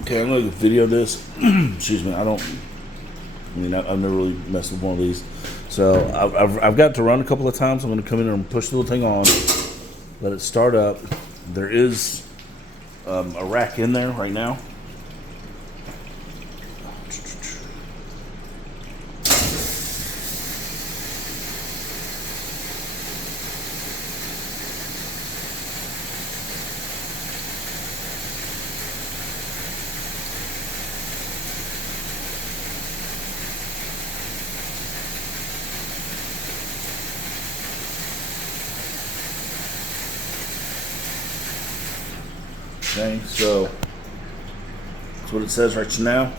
Okay, I'm gonna video this. Excuse me. I've never really messed with one of these. So I've got to run a couple of times. I'm gonna come in there and push the little thing on, let it start up. There is a rack in there right now. Okay, so that's what it says right now.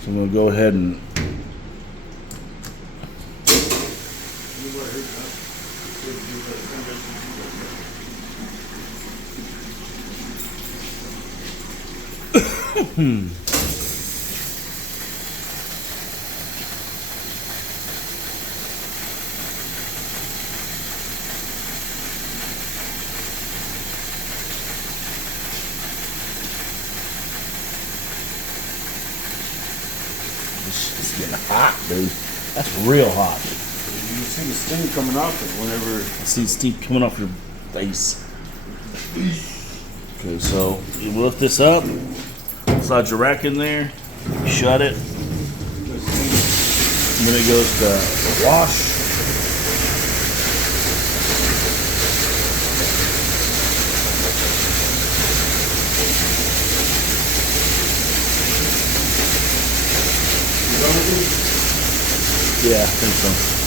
So I'm gonna go ahead and it's getting hot, dude. That's real hot. You can see the steam coming off it whenever. I see steam coming off your face. Okay, so you lift this up, slide your rack in there, shut it, and then it goes to wash. Yeah, I think so.